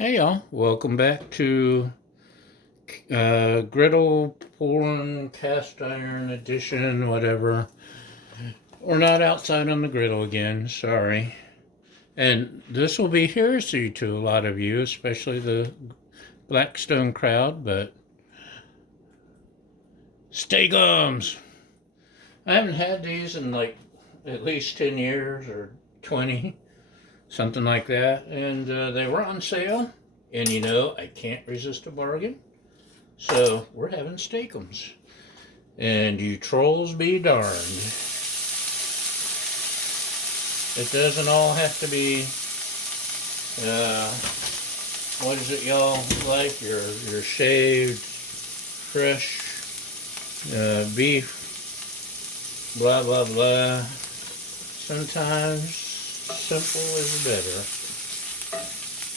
Hey y'all, welcome back to Griddle Porn Cast Iron Edition, whatever. We're not outside on the griddle again, sorry. And this will be heresy to a lot of you, especially the Blackstone crowd, but Steak-Umms! I haven't had these in like at least 10 years or 20, something like that, and they were on sale. And you know, I can't resist a bargain. So we're having Steak-Umms. And you trolls be darned. It doesn't all have to be, what is it y'all like? Your shaved, fresh beef, blah, blah, blah. Sometimes simple is better.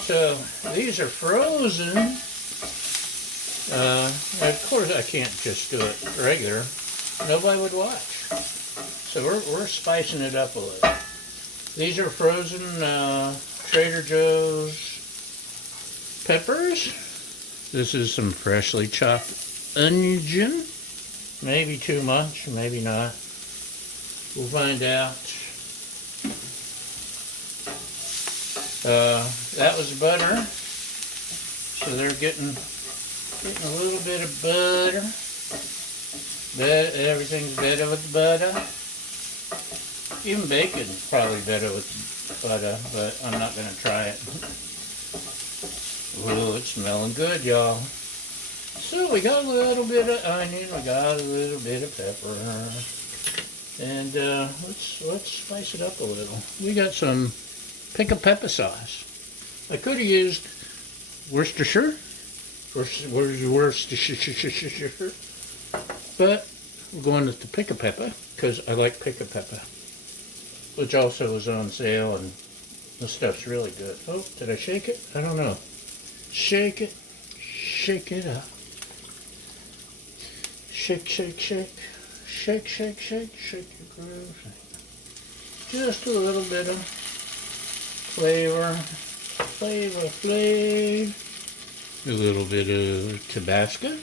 So these are frozen. Of course, I can't just do it regular. Nobody would watch. So we're spicing it up a little. These are frozen Trader Joe's peppers. This is some freshly chopped onion. Maybe too much, maybe not. We'll find out. That was butter, so they're getting a little bit of butter. Everything's better with butter. Even bacon's probably better with butter, but I'm not going to try it. Ooh, it's smelling good, y'all. So we got a little bit of onion, we got a little bit of pepper, and let's spice it up a little. We got some Pickapeppa Sauce. I could have used Worcestershire, but we're going with the Pickapeppa because I like Pickapeppa, which also is on sale, and the stuff's really good. Oh, did I shake it? I don't know. Shake it up. Shake, shake, shake. Shake, shake, shake, shake your groove. Just a little bit of flavor. A little bit of Tabasco.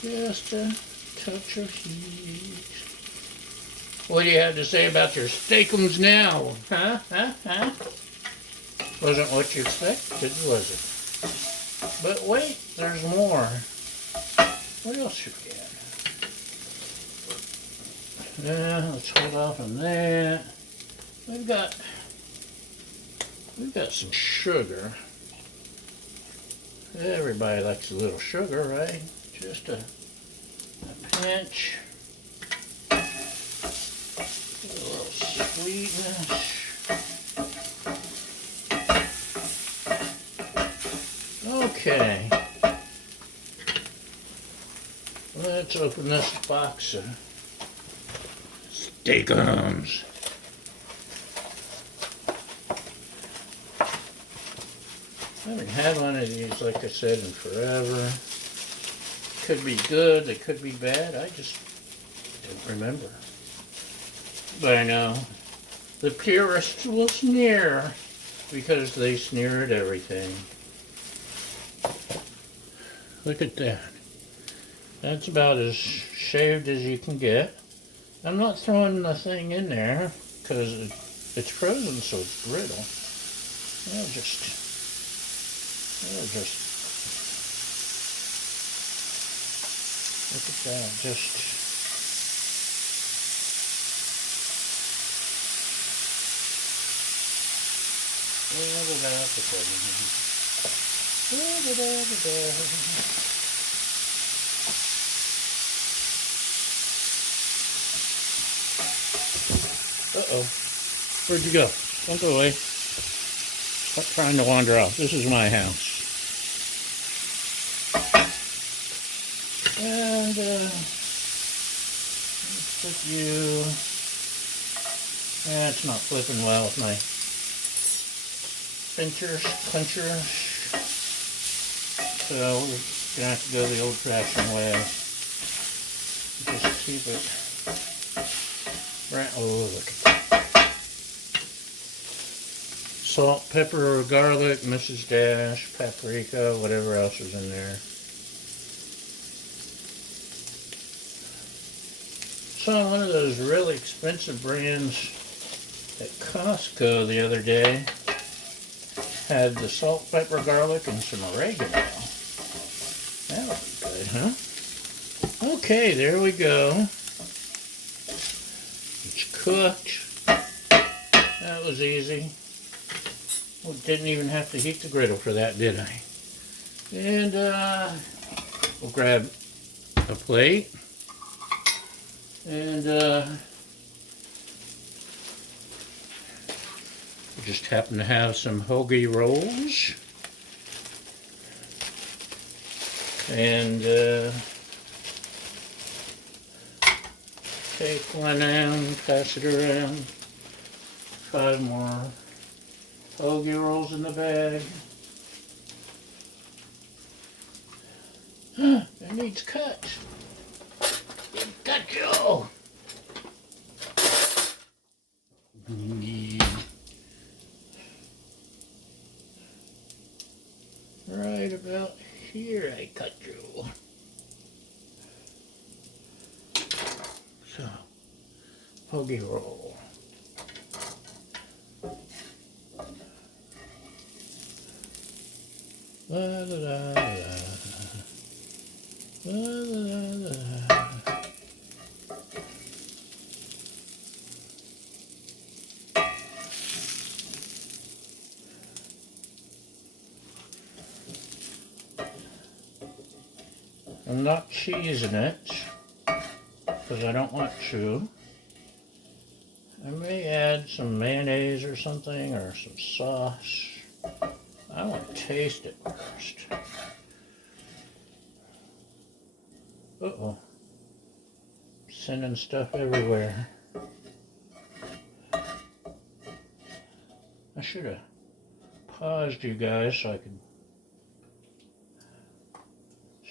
Just a touch of heat. What do you have to say about your Steak-Umms now? Huh? Wasn't what you expected, was it? But wait, there's more. What else should we add? Yeah, let's hold off on that. We've got some sugar. Everybody likes a little sugar, right? Just a pinch. A little sweetness. Okay. Let's open this box of Steak-Umms. I haven't had one of these, like I said, in forever. Could be good, they could be bad, I just don't remember. But I know the purists will sneer, because they sneer at everything. Look at that. That's about as shaved as you can get. I'm not throwing the thing in there, because it's frozen, so it's brittle. I'll just look at that, just uh-oh, where'd you go? Don't go away. Stop trying to wander off. This is my house. And let's put you. It's not flipping well with my clenchers. So we're gonna have to go the old-fashioned way. Just keep it right. Oh, look at that. salt, pepper, garlic, Mrs. Dash, paprika, whatever else is in there. Saw one of those really expensive brands at Costco the other day. Had the salt, pepper, garlic, and some oregano. That would be good, huh? Okay, there we go. It's cooked. That was easy. Well, didn't even have to heat the griddle for that, did I? And we'll grab a plate. And we just happen to have some hoagie rolls. And take one out, pass it around. 5 more hoagie rolls in the bag. It needs cut. Cut you! Right about here I cut you. So, hoagie roll. La la la la. La la la la. I'm not cheesing it because I don't want to. I may add some mayonnaise or something, or some sauce. I want to taste it first. Uh-oh. Sending stuff everywhere. I should have paused you guys so I could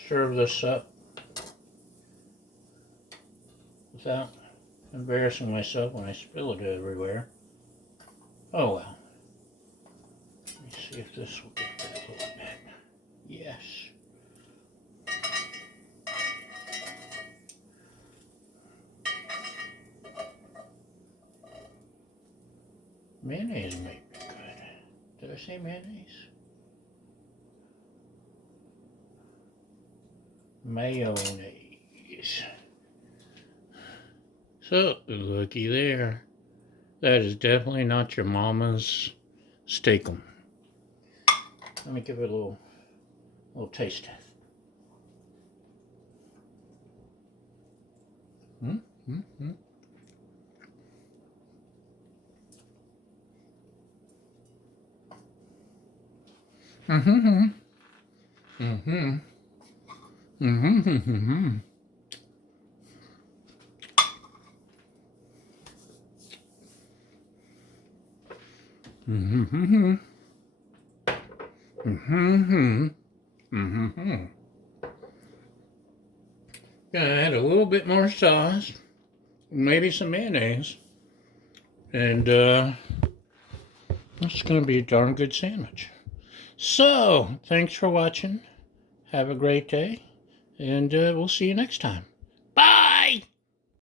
serve this up without embarrassing myself when I spill it everywhere. Oh well. Let me see if this will get that a little bit. Yes. Mayonnaise may be good. Did I say mayonnaise? Mayonnaise. So, looky there. That is definitely not your mama's Steak-Umms. Let me give it a little taste test. Mm-hmm. Mm-hmm. Mm-hmm. Mm-hmm. Mm-hmm. Mm-hmm. Mm-hmm. Gonna add a little bit more sauce, maybe some mayonnaise, and it's gonna be a darn good sandwich. So, thanks for watching. Have a great day, and we'll see you next time. Bye!